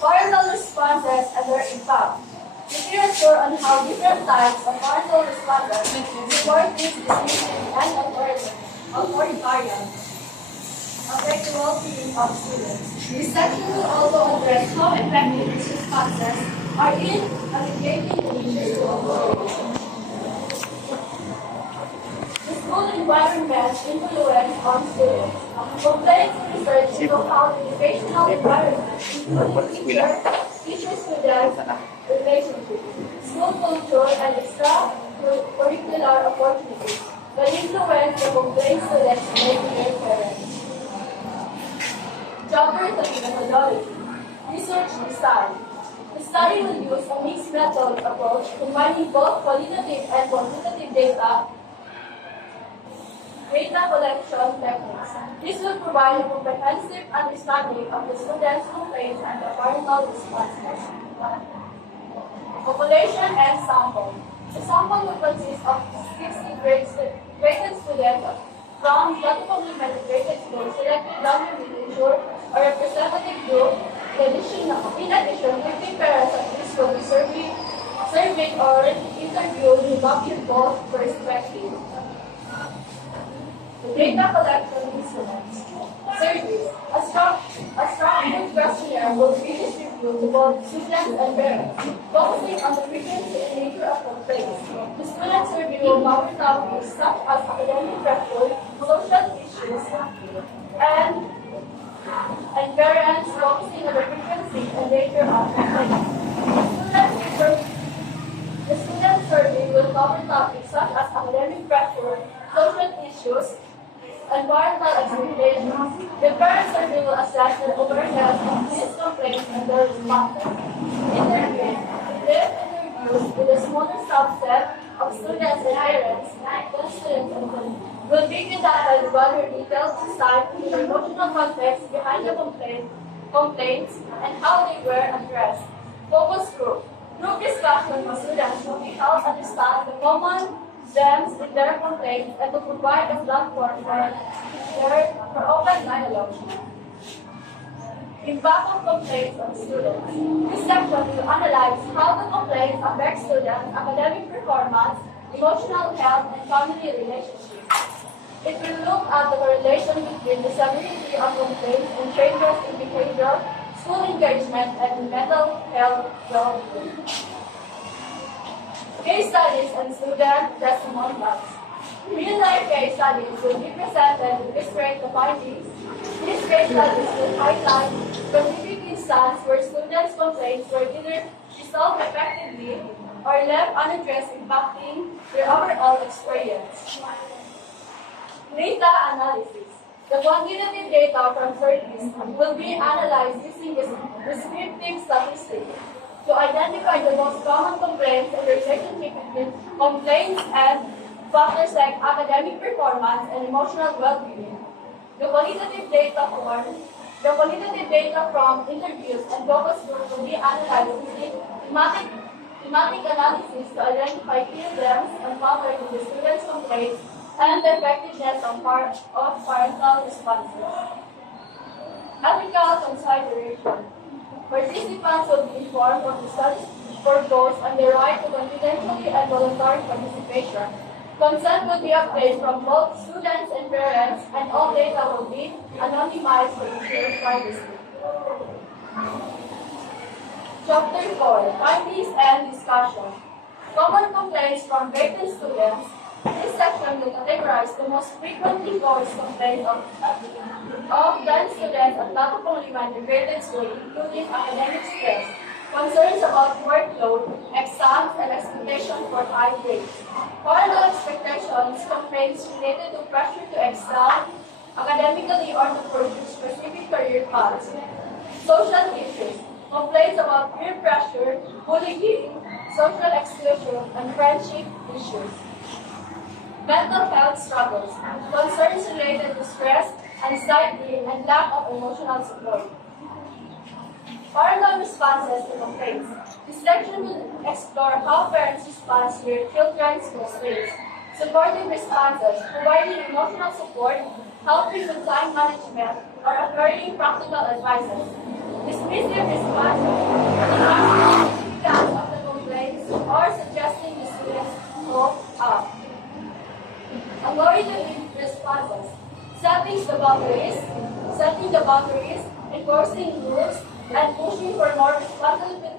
Parental responses and their impact. Literature on how different types of parental responses supportive, dismissive, and authoritarian affect the well-being of students. This section will also address how effective these responses are in alleviating the issues of education. The school environment influence on students. Complaints research into how the educational environment, including teacher-student relationships, school culture, and extracurricular opportunities, can influence the complaint students make their parents. Chapter 3 Methodology. Research design. The study will use a mixed method approach combining both qualitative and quantitative data collection techniques. This will provide a comprehensive understanding of the students' complaints and the parental responses. Population and sample. The sample will consist of 60 graded students from multiple graded schools selected randomly to ensure a representative group. In addition, 50 parents at least will be surveyed or interviewed to document both perspectives. The data collection instruments. Surveys. A structured questionnaire will be distributed to both students and parents, focusing on the frequency and nature of complaints. The student survey will cover topics such as academic pressure, social issues, and parents focusing on the frequency and nature of complaints. The student survey will cover topics such as academic pressure, social issues, and parental expectations. The parent survey will assess the awareness of these complaints and their responses. Interviews with a smaller subset of students and parents will be conducted to gather detailed insight into the emotional context behind the complaints and how they were addressed. Focus group. Group discussion with students will be helped understand the common themes in their complaints and to provide a platform for open dialogue. Impact of complaints on students. This section will analyze how the complaints affect students' academic performance, emotional health, and family relationships. It will look at the correlation between the severity of complaints and changes in behavior, school engagement, and mental health well-being. Case studies and student testimonials. Real-life case studies will be presented to illustrate the findings. These case studies will highlight specific instances where students' complaints were either resolved effectively or left unaddressed, impacting their overall experience. Data analysis. The quantitative data from surveys will be analyzed using descriptive statistics to identify the most common complaints and the relationship between complaints and factors like academic performance and emotional well-being. The qualitative data from interviews and focus groups will be analyzed using thematic analysis to identify key themes and patterns in the students' complaints and the effectiveness of parental responses. Ethical consideration. Participants will be informed of the study's purpose and the right to confidentially and voluntary participation. Consent will be obtained from both students and parents, and all data will be anonymized to ensure privacy. Chapter 4. Findings and Discussion. Common complaints from graded students. This section will categorize the most frequently voiced complaints of then students at Tato graded school, including academic stress, concerns about workload, exams, and expectation for high grades. Parental expectations, complaints related to pressure to excel academically or to pursue specific career paths. Social issues, complaints about peer pressure, bullying, social exclusion, and friendship issues. Mental health struggles, concerns related to stress, anxiety, and lack of emotional support. Parental responses to complaints. This section will explore how parents respond to their children's complaints. Supportive responses, providing emotional support, helping with time management, or offering practical advice. dismissive responses, ignoring the significance of the complaints, or suggesting the students cope up. Algorithmic responses, setting the boundaries, enforcing rules, and pushing for more responsibility,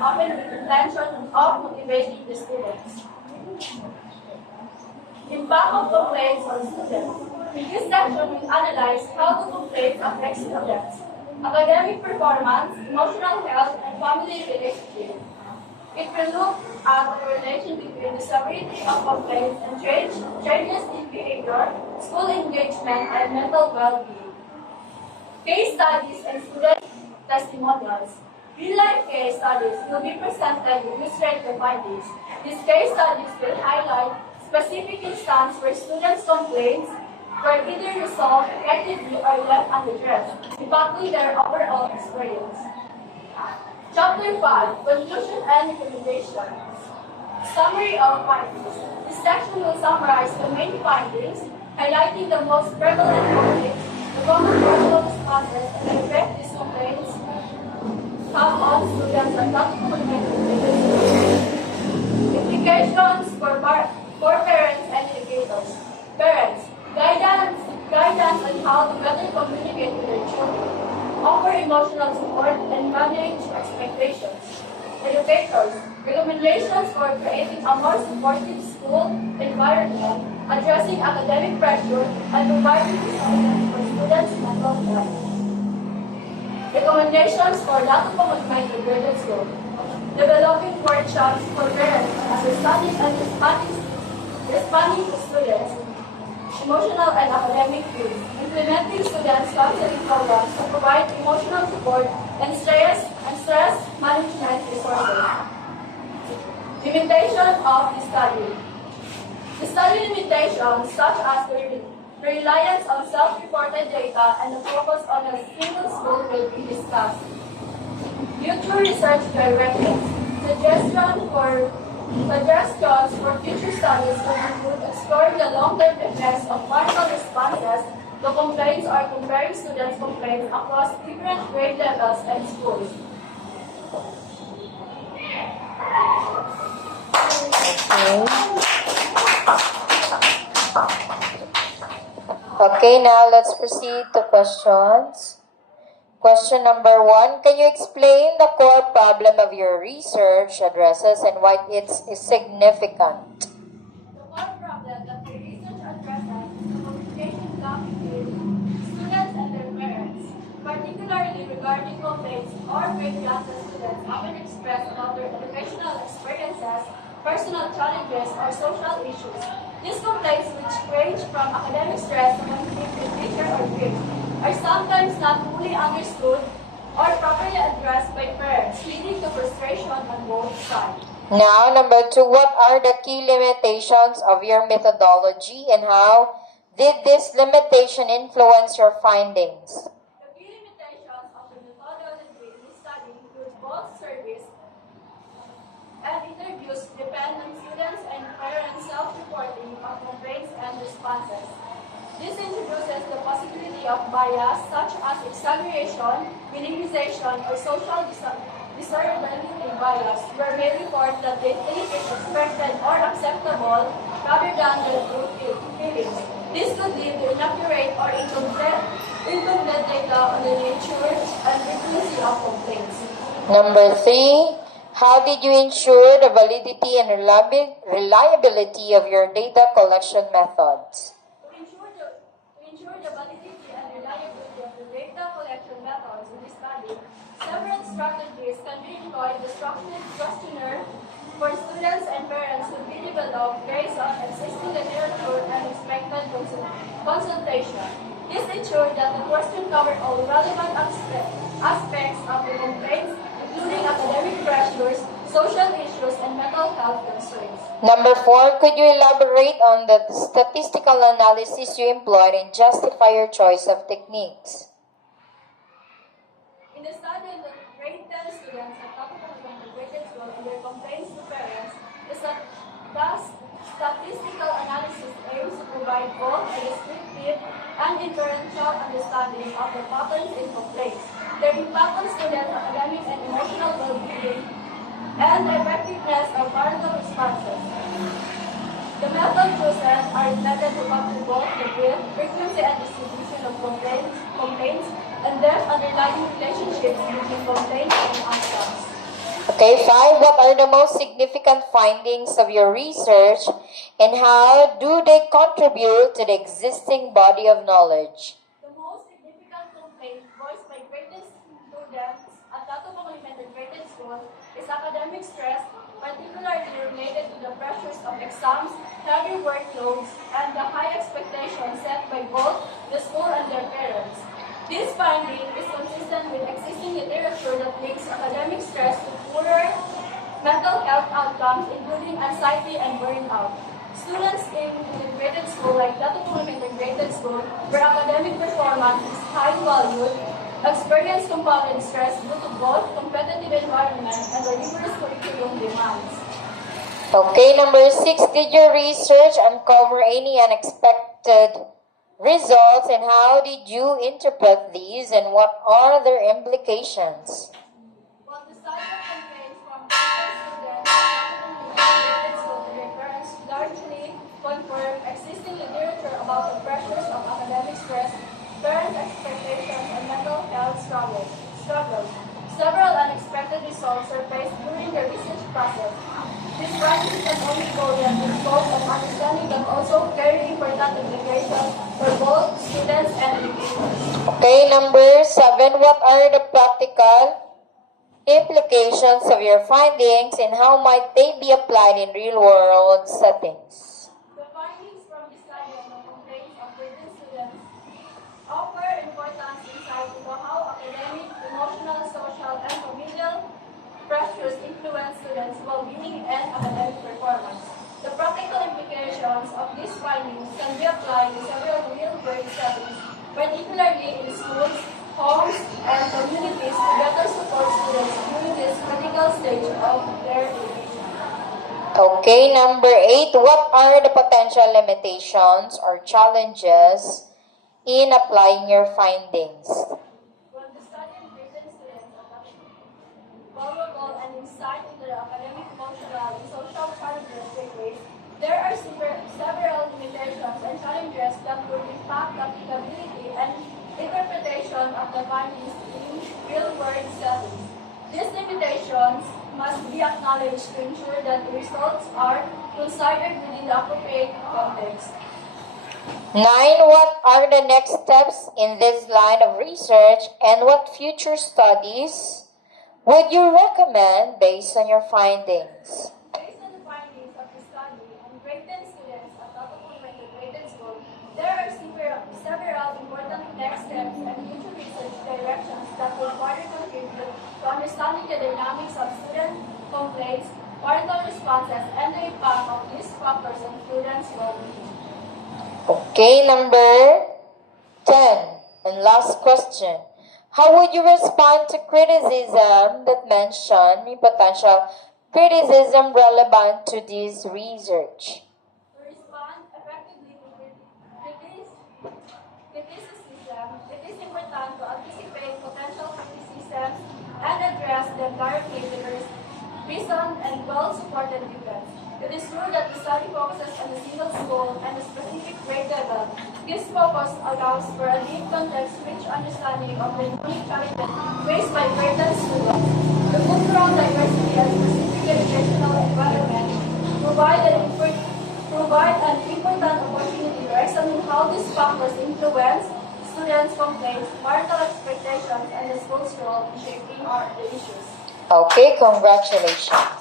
often with the intention of motivating the students. Impact of complaints on students. In this section, we analyze how the complaints affect students, academic performance, emotional health, and family relationships. It will look at the relation between the severity of complaints and changes in behavior, school engagement, and mental well-being. Case studies and student testimonials. Real-life case studies will be presented to illustrate the findings. These case studies will highlight specific instances where students' complaints were either resolved effectively or left unaddressed, impacting their overall experience. Chapter 5, Conclusion and Recommendation. Summary of findings. This section will summarize the main findings, highlighting the most prevalent conflicts, the common personal responses, and the effect these complaints have on students and practical implications for parents and educators. Parents, guidance on how to better communicate with their children, offer emotional support, and manage expectations. Educators, recommendations for creating a more supportive school environment, addressing academic pressure, and providing resources for students' mental health. Recommendations for lack of commitment to graded school, developing workshops for parents, understanding and responding to students' emotional and academic needs, implementing students' counseling programs to provide emotional support and stress management resources. Limitation of the study. The study limitations such as the reliance on self-reported data and the focus on a single school will be discussed. Future research directives. Suggestions for future studies will include exploring the long-term effects of partial responses to complaints or comparing students' complaints across different grade levels and schools. Okay, now let's proceed to questions. Question number 1, can you explain the core problem of your research addresses and why it's significant? The core problem that the research addresses is the communication gap between students and their parents, particularly regarding complaints or grade-classes students often express about their educational experiences, personal challenges, or social issues. These complaints, which range from academic stress to conflict with teacher or grades, are sometimes not fully understood or properly addressed by parents, leading to frustration on both sides. Now, number 2, what are the key limitations of your methodology and how did this limitation influence your findings? The key limitations of the methodology in this study include both surveys and interviews depend on students and parents' self-reporting of complaints and responses. This introduces the possibility of bias such as exaggeration, minimization, or social discernibility bias, where they report that they think is expected or acceptable rather than their true feelings. This could lead to inaccurate or incomplete data on the nature and frequency of complaints. Number 3, how did you ensure the validity and reliability of your data collection methods? To ensure the validity and reliability of the data collection methods in this study, several strategies can be employed. The structured questionnaire for students and parents could be developed based on existing literature and expected consultation. This ensures that the question covers all relevant aspects of the complaints, including academic pressures, social issues, and mental health concerns. Number 4, could you elaborate on the statistical analysis you employed and justify your choice of techniques? In the study of the grade 10 students at Capital Integrated School and their complaints to parents, the statistical analysis aims to provide both a descriptive and inferential understanding of the patterns in complaints, their impact on students' academic and emotional well-being, and the effectiveness of parental responses. The methods chosen are intended to capture both the breadth, frequency, and distribution of complaints, and their underlying relationships between complaints and outcomes. Okay, 5. What are the most significant findings of your research and how do they contribute to the existing body of knowledge? The most significant complaint voiced by graded students at Tato Elementary Graded School is academic stress, particularly related to the pressures of exams, heavy workloads, and the high expectations set by both the school and their parents. This finding is consistent with existing literature that links academic stress to poorer mental health outcomes, including anxiety and burnout. Students in integrated school, like Tato Integrated School, where academic performance is high valued, experience compounded stress due to both competitive environment and the rigorous curriculum demands. Okay, number 6. Did your research uncover any unexpected results and how did you interpret these and what are their implications? While the study of complaints from graded students at graded school to their parents largely confirmed existing literature about the pressures of academic stress, parents' expectations, and mental health struggles. Several unexpected results surfaced during the research process. These findings not only go beyond the scope of understanding but also carry important implications for both students and educators. Okay, number 7. What are the practical implications of your findings and how might they be applied in real-world settings? The findings from the study on the complaints of graded students offer important insight into how academic, emotional, social, and familial pressures influence students' well-being and academic performance. The practical implications of these findings can be applied in several real-world settings, particularly in schools, homes, and communities to better support students during this critical stage of their education. Okay, number 8. What are the potential limitations or challenges in applying your findings? When the study of graded students are vulnerable and insight into the academic, emotional, and social challenges they face, there are several limitations and challenges that would impact the applicability and interpretation of the findings in real-world settings. These limitations must be acknowledged to ensure that the results are considered within the appropriate context. 9. What are the next steps in this line of research and what future studies would you recommend based on your findings? Based on the findings of the study on graded students at Tato Graded School, there are several important next steps and future research directions that will further contribute to understanding the dynamics of student complaints, parental responses, and the impact of these factors on students' well-being. Okay, number 10 and last question. How would you respond to criticism that mention potential criticism relevant to this research? To respond effectively to criticism, it is important to anticipate potential criticisms and address them directly with reasoned and well-supported evidence. It is true that the study focuses on a single school and a specific grade level. This focus allows for a deep context-rich understanding of the unique challenges faced by graded students. The cultural diversity and specific educational environment provide an important opportunity to examine how these factors influence students' complaints, parental expectations, and the school's role in shaping the issues. Okay, congratulations.